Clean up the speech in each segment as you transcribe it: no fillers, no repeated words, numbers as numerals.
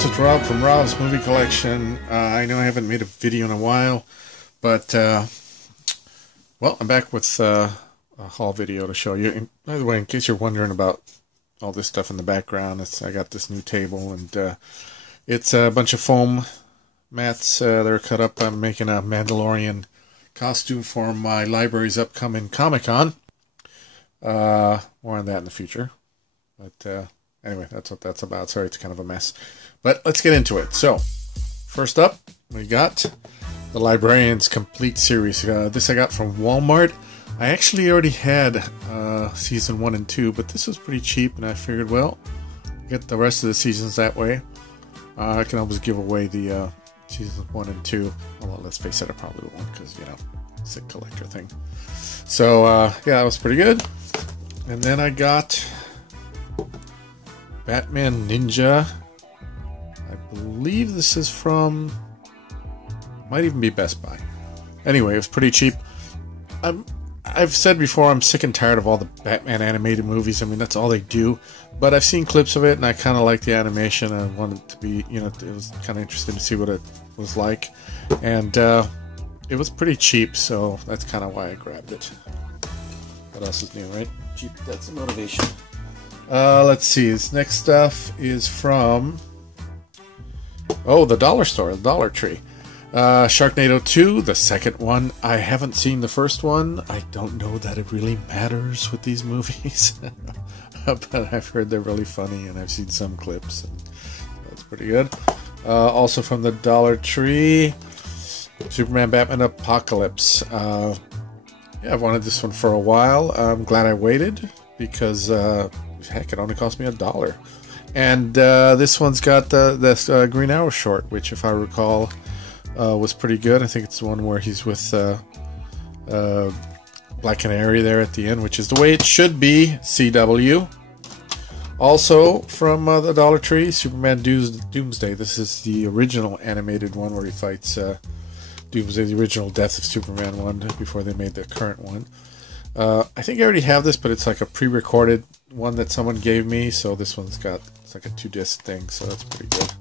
folks, it's Rob from Rob's Movie Collection. I know I haven't made a video in a while, but, well, I'm back with a haul video to show you. And by the way, in case you're wondering about all this stuff in the background, I got this new table, and it's a bunch of foam mats that are cut up. I'm making a Mandalorian costume for my library's upcoming Comic-Con. More on that in the future. But, anyway, that's what that's about. Sorry, it's kind of a mess. But let's get into it. So, first up, we got the Librarians Complete Series. This I got from Walmart. I actually already had Season 1 and 2, but this was pretty cheap, and I figured, well, get the rest of the seasons that way. I can always give away the Seasons 1 and 2. Well, let's face it, I probably won't, because, you know, it's a collector thing. So, yeah, that was pretty good. And then I got Batman Ninja. I believe this is from, might even be Best Buy. Anyway, it was pretty cheap. I've said before, I'm sick and tired of all the Batman animated movies. I mean, that's all they do. But I've seen clips of it, and I kind of like the animation. I wanted to be, you know, it was kind of interesting to see what it was like. And it was pretty cheap, so that's kind of why I grabbed it. What else is new, right? Cheap, that's the motivation. Let's see. This next stuff is from, oh, the dollar store, the Dollar Tree. Sharknado 2, the second one. I haven't seen the first one. I don't know that it really matters with these movies. But I've heard they're really funny, and I've seen some clips. And that's pretty good. Also from the Dollar Tree, Superman Batman Apocalypse. Yeah, I've wanted this one for a while. I'm glad I waited, because heck, it only cost me $1. And this one's got this Green Arrow short, which, if I recall, was pretty good. I think it's the one where he's with Black Canary there at the end, which is the way it should be. CW. Also from the Dollar Tree, Superman Doomsday. This is the original animated one where he fights Doomsday, the original Death of Superman one, before they made the current one. I think I already have this, but it's like a pre-recorded one that someone gave me, so this one's got, it's like a 2-disc thing, so that's pretty good.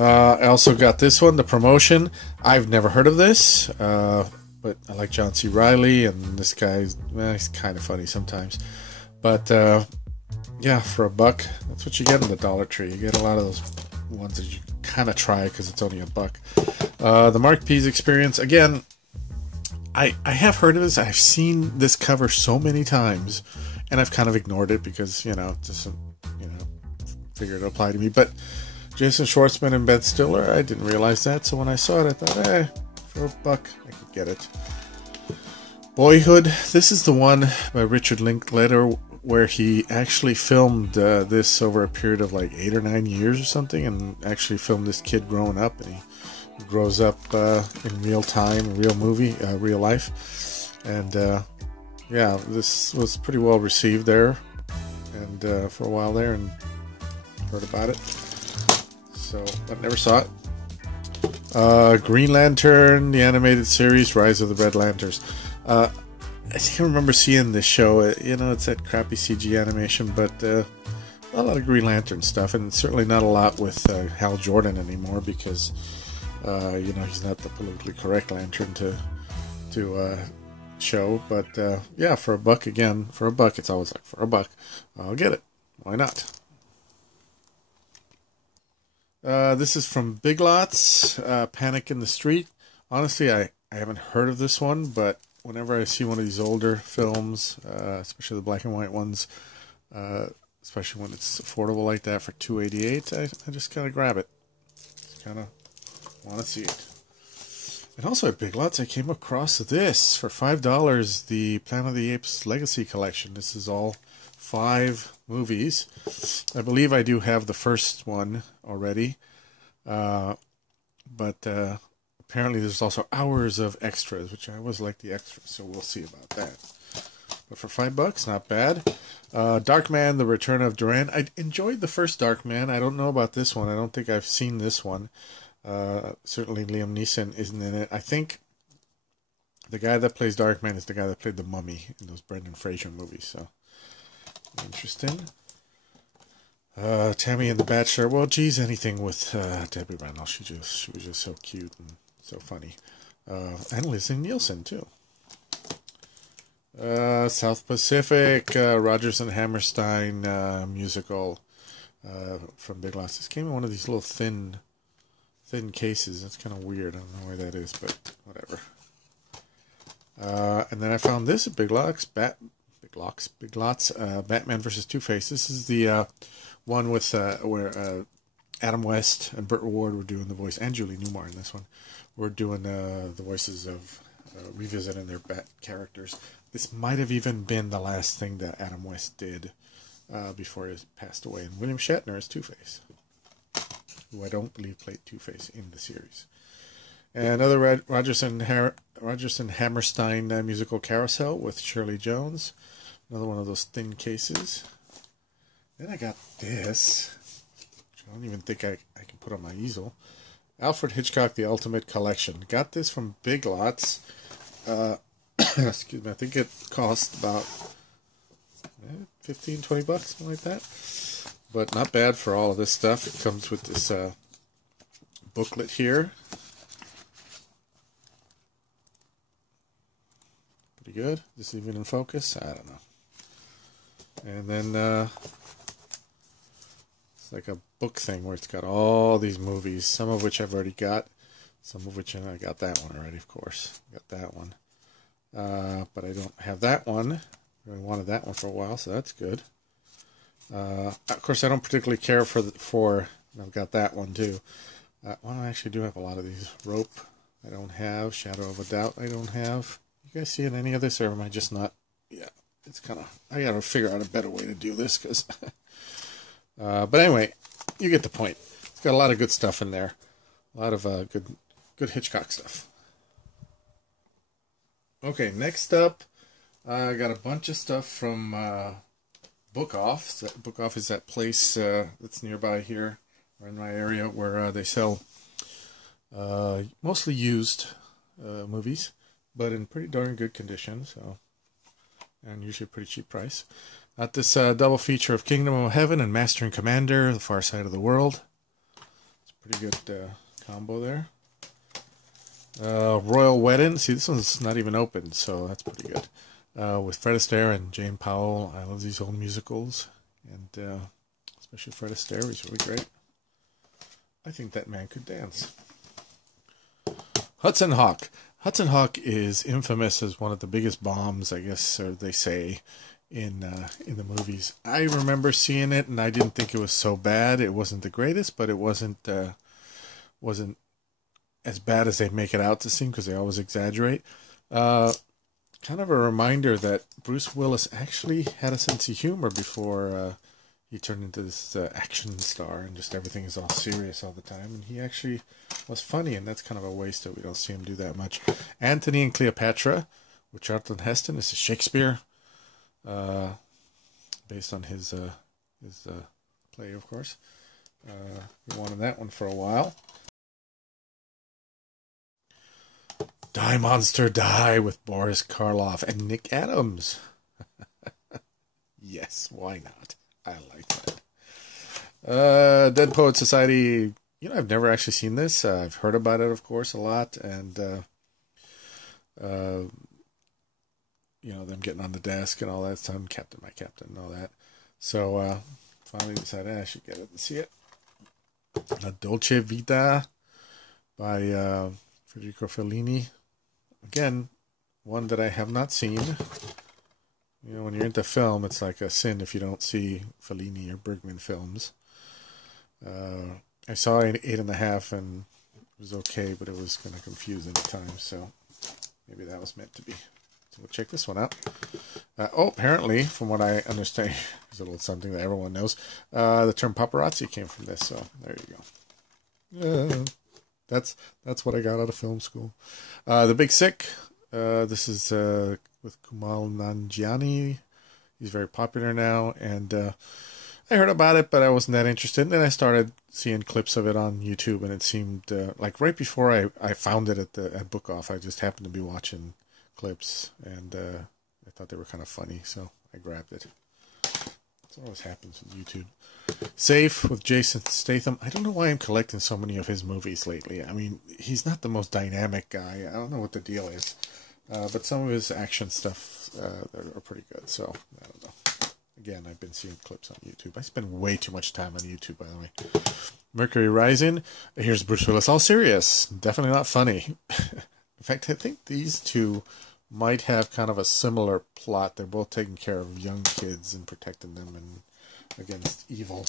I also got this one, the Promotion. I've never heard of this, but I like John C. Reilly, and this guy's, well, he's kind of funny sometimes. But, yeah, for $1, that's what you get in the Dollar Tree. You get a lot of those ones that you kind of try because it's only $1. The Mark Pease Experience, again, I have heard of this. I've seen this cover so many times, and I've kind of ignored it because, you know, it doesn't, you know, figure it apply to me. But Jason Schwartzman and Ben Stiller, I didn't realize that. So when I saw it, I thought, for $1, I could get it. Boyhood. This is the one by Richard Linklater where he actually filmed this over a period of like 8 or 9 years or something, and actually filmed this kid growing up, and he grows up in real time, real movie, real life. And yeah, this was pretty well received there, and for a while there, and heard about it. So, but never saw it. Green Lantern, the animated series, Rise of the Red Lanterns. I think I remember seeing this show. You know, it's that crappy CG animation, but a lot of Green Lantern stuff, and certainly not a lot with Hal Jordan anymore, because you know, he's not the politically correct Lantern to show. But yeah, for $1, again, for $1, it's always like, for $1, I'll get it. Why not? This is from Big Lots, Panic in the Street. Honestly, I haven't heard of this one, but whenever I see one of these older films, especially the black and white ones, especially when it's affordable like that for $2.88, I just kind of grab it. Just kind of want to see it. And also at Big Lots, I came across this for $5, the Planet of the Apes Legacy Collection. This is all 5 movies. I believe I do have the first one already, but apparently there's also hours of extras, which I always like the extras, so we'll see about that. But for $5, not bad. Darkman, The Return of Duran. I enjoyed the first Darkman. I don't know about this one. I don't think I've seen this one. Certainly Liam Neeson isn't in it. I think the guy that plays Darkman is the guy that played the Mummy in those Brendan Fraser movies. So, interesting. Tammy and the Bachelor. Well, geez, anything with Debbie Reynolds. She was just so cute and so funny. And Leslie Nielsen too. South Pacific, Rodgers and Hammerstein musical from Big Lots. This came in one of these little thin cases. That's kind of weird. I don't know why that is, but whatever. And then I found this at Big Lots. Big Lots. Batman versus Two-Face. This is the one with where Adam West and Burt Ward were doing the voice, and Julie Newmar in this one. We're doing the voices of revisiting their Bat characters. This might have even been the last thing that Adam West did before he passed away. And William Shatner is Two-Face, who I don't believe played Two-Face in the series. And another Rodgers and Hammerstein musical Carousel with Shirley Jones. Another one of those thin cases. Then I got this, which I don't even think I can put on my easel. Alfred Hitchcock, The Ultimate Collection. Got this from Big Lots. Excuse me, I think it cost about 15, 20 bucks, something like that. But not bad for all of this stuff. It comes with this booklet here. Pretty good. Is this even in focus? I don't know. And then it's like a book thing where it's got all these movies, some of which I've already got, some of which I got that one already, of course. Got that one. But I don't have that one. Really wanted that one for a while, so that's good. Of course, I don't particularly care for I've got that one too. Well, I actually do have a lot of these. Rope, I don't have. Shadow of a Doubt, I don't have. You guys seeing any of this, or am I just not? Yeah, it's kind of. I gotta figure out a better way to do this, because. But anyway, you get the point. It's got a lot of good stuff in there. A lot of good Hitchcock stuff. Okay, next up, I got a bunch of stuff from Book Off. So Book Off is that place that's nearby here, or in my area, where they sell mostly used movies, but in pretty darn good condition, so, and usually a pretty cheap price. Got this double feature of Kingdom of Heaven and Master and Commander, The Far Side of the World. It's a pretty good combo there. Royal Wedding. See, this one's not even open, so that's pretty good. With Fred Astaire and Jane Powell. I love these old musicals, and especially Fred Astaire. He's really great. I think that man could dance. Hudson Hawk. Hudson Hawk is infamous as one of the biggest bombs, I guess, or they say, in the movies. I remember seeing it, and I didn't think it was so bad. It wasn't the greatest, but it wasn't as bad as they make it out to seem, because they always exaggerate. Kind of a reminder that Bruce Willis actually had a sense of humor before he turned into this action star, and just everything is all serious all the time. And he actually was funny, and that's kind of a waste that we don't see him do that much. Antony and Cleopatra with Charlton Heston. This is Shakespeare, based on his play, of course. We wanted that one for a while. Die Monster Die with Boris Karloff and Nick Adams. Yes, why not? I like that. Dead Poet Society. You know, I've never actually seen this. I've heard about it, of course, a lot. And, you know, them getting on the desk and all that stuff. Captain, my captain, and all that. So, finally decided I should get it and see it. La Dolce Vita by Federico Fellini. Again, one that I have not seen. You know, when you're into film, it's like a sin if you don't see Fellini or Bergman films. I saw 8.5 and it was okay, but it was kind of confusing at times, so maybe that was meant to be. So we'll check this one out. Apparently, from what I understand, there's a little something that everyone knows. The term paparazzi came from this, so there you go. That's what I got out of film school. The Big Sick. This is with Kumail Nanjiani. He's very popular now, and I heard about it, but I wasn't that interested. And then I started seeing clips of it on YouTube, and it seemed like right before I found it at Book Off, I just happened to be watching clips, and I thought they were kind of funny, so I grabbed it. That's always happens with YouTube. Safe with Jason Statham. I don't know why I'm collecting so many of his movies lately. I mean, he's not the most dynamic guy. I don't know what the deal is. But some of his action stuff are pretty good. So, I don't know. Again, I've been seeing clips on YouTube. I spend way too much time on YouTube, by the way. Mercury Rising. Here's Bruce Willis. All serious. Definitely not funny. In fact, I think these two might have kind of a similar plot. They're both taking care of young kids and protecting them against evil.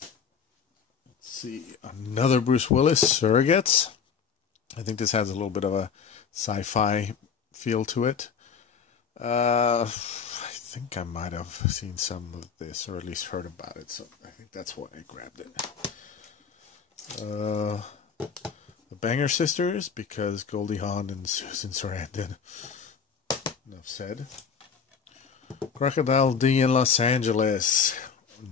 Let's see. Another Bruce Willis, Surrogates. I think this has a little bit of a sci-fi feel to it. I think I might have seen some of this, or at least heard about it, so I think that's why I grabbed it. The Banger Sisters, because Goldie Hawn and Susan Sarandon. Enough said. Crocodile Dundee in Los Angeles.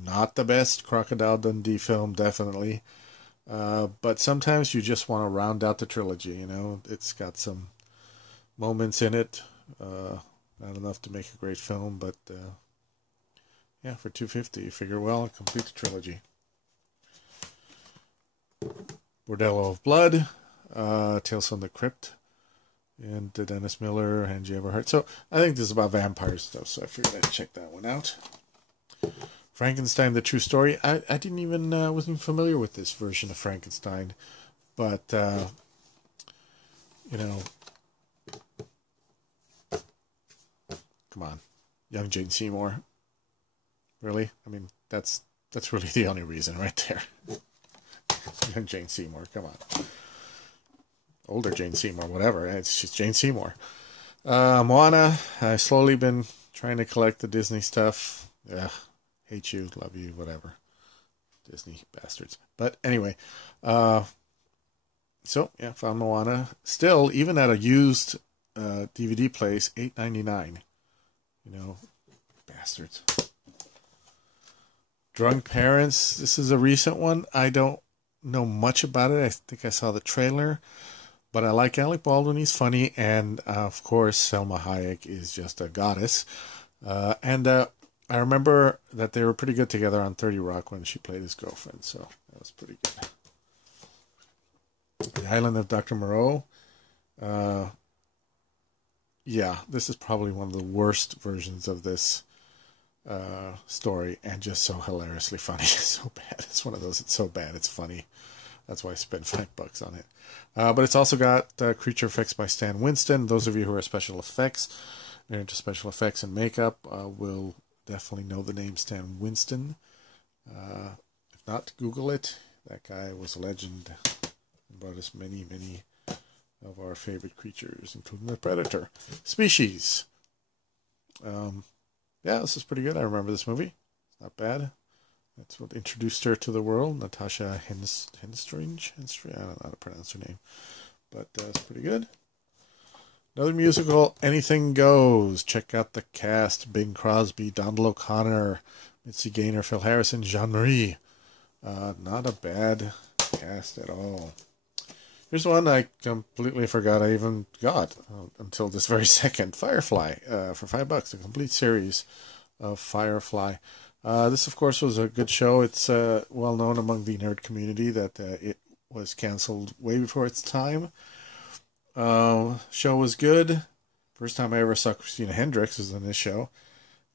Not the best Crocodile Dundee film, definitely. But sometimes you just want to round out the trilogy, you know. It's got some moments in it. Not enough to make a great film, but yeah, for $2.50, you figure, well, complete the trilogy. Bordello of Blood, Tales from the Crypt, and Dennis Miller and J. Everhart. So I think this is about vampires stuff, so I figured I'd check that one out. Frankenstein: The True Story. I didn't even wasn't even familiar with this version of Frankenstein, but you know, come on, young Jane Seymour. Really? I mean, that's really the only reason right there. Young Jane Seymour, come on. Older Jane Seymour, whatever. It's just Jane Seymour. Moana. I've slowly been trying to collect the Disney stuff. Yeah, hate you, love you, whatever. Disney bastards. But anyway, so yeah, found Moana. Still, even at a used DVD place, $8.99. You know, bastards. Drunk Parents. This is a recent one. I don't know much about it. I think I saw the trailer. But I like Alec Baldwin. He's funny. And, of course, Selma Hayek is just a goddess. And I remember that they were pretty good together on 30 Rock when she played his girlfriend. So that was pretty good. The Island of Dr. Moreau. Yeah, this is probably one of the worst versions of this story, and just so hilariously funny. It's so bad. It's one of those, it's so bad, it's funny. That's why I spent $5 on it. But it's also got creature effects by Stan Winston. Those of you who are special effects, they're into special effects and makeup, will definitely know the name Stan Winston. If not, Google it. That guy was a legend and brought us many, many of our favorite creatures, including the Predator. Species. Yeah, this is pretty good. I remember this movie. It's not bad. That's what introduced her to the world. Natasha Henstridge. I don't know how to pronounce her name. But it's pretty good. Another musical, Anything Goes. Check out the cast. Bing Crosby, Donald O'Connor, Mitzi Gaynor, Phil Harrison, Jean-Marie. Not a bad cast at all. Here's one I completely forgot I even got until this very second. Firefly, for $5. A complete series of Firefly. This, of course, was a good show. It's well known among the nerd community that it was canceled way before its time. Show was good. First time I ever saw Christina Hendricks was in this show.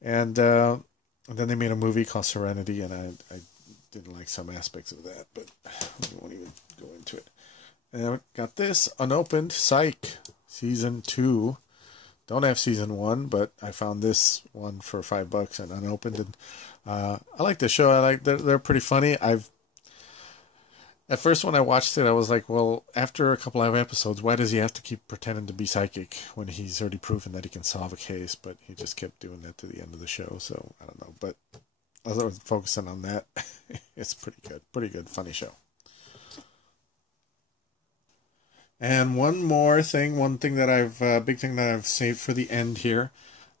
And then they made a movie called Serenity, and I didn't like some aspects of that, but we won't even go into it. And I got this, Unopened, Psych, Season 2. Don't have Season 1, but I found this one for $5 and unopened. And I like the show. They're pretty funny. At first when I watched it, I was like, well, after a couple of episodes, why does he have to keep pretending to be psychic when he's already proven that he can solve a case? But he just kept doing that to the end of the show, so I don't know. But I was focusing on that. It's pretty good. Pretty good, funny show. And one thing that big thing that I've saved for the end here.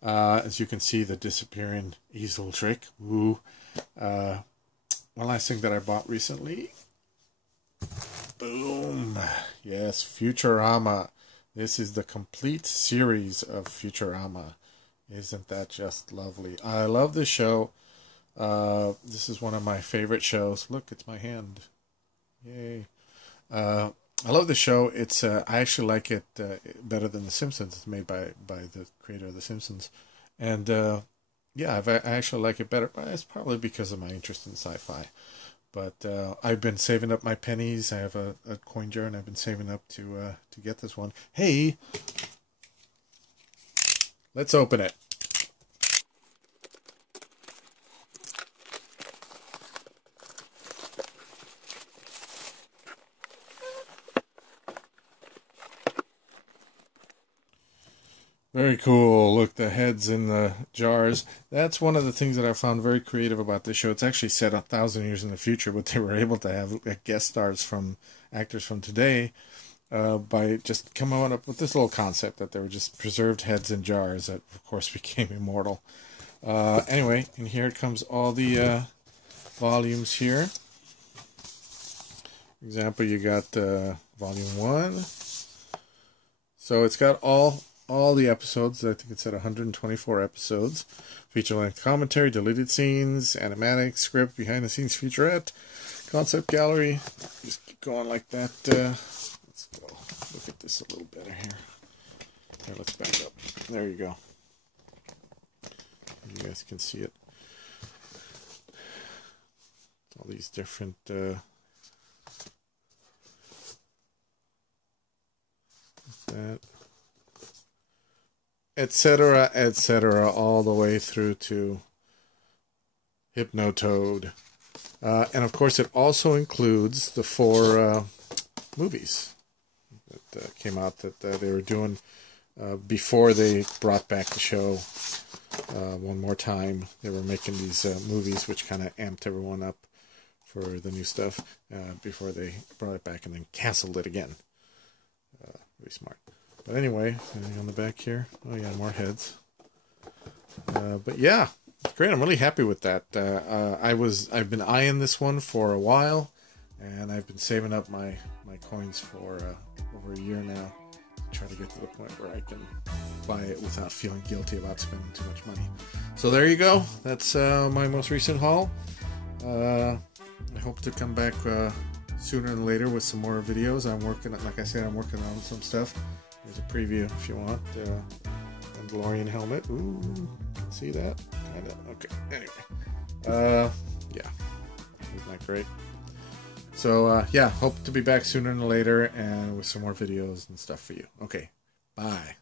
As you can see, the disappearing easel trick. Woo. One last thing that I bought recently. Boom. Yes, Futurama. This is the complete series of Futurama. Isn't that just lovely? I love this show. This is one of my favorite shows. Look, it's my hand. Yay. I love the show. It's I actually like it better than The Simpsons. It's made by the creator of The Simpsons. And yeah, I actually like it better. But it's probably because of my interest in sci-fi. But I've been saving up my pennies. I have a coin jar, and I've been saving up to get this one. Hey, let's open it. Very cool. Look, the heads in the jars. That's one of the things that I found very creative about this show. It's actually set 1,000 years in the future, but they were able to have guest stars from actors from today by just coming up with this little concept that they were just preserved heads in jars that, of course, became immortal. Anyway, and here it comes all the volumes here. For example, you got volume 1. So it's got all the episodes. I think it's at 124 episodes. Feature-length commentary, deleted scenes, animatics, script, behind-the-scenes featurette, concept gallery. Just keep going like that. Let's go look at this a little better here. Here, let's back up. There you go. You guys can see it. All these different that, etc., etc., all the way through to Hypnotoad. And of course, it also includes the 4 movies that came out that they were doing before they brought back the show one more time. They were making these movies, which kind of amped everyone up for the new stuff before they brought it back and then canceled it again. Really smart. But anyway, anything on the back here? Oh yeah, more heads. But yeah, it's great. I'm really happy with that. I've been eyeing this one for a while, and I've been saving up my coins for over a year now to try to get to the point where I can buy it without feeling guilty about spending too much money. So there you go. That's my most recent haul. I hope to come back sooner than later with some more videos. I'm working on some stuff. Here's a preview if you want. Mandalorian helmet. Ooh, see that? Kinda. Okay. Anyway. Yeah. Isn't that great? So, yeah, hope to be back sooner than later and with some more videos and stuff for you. Okay. Bye.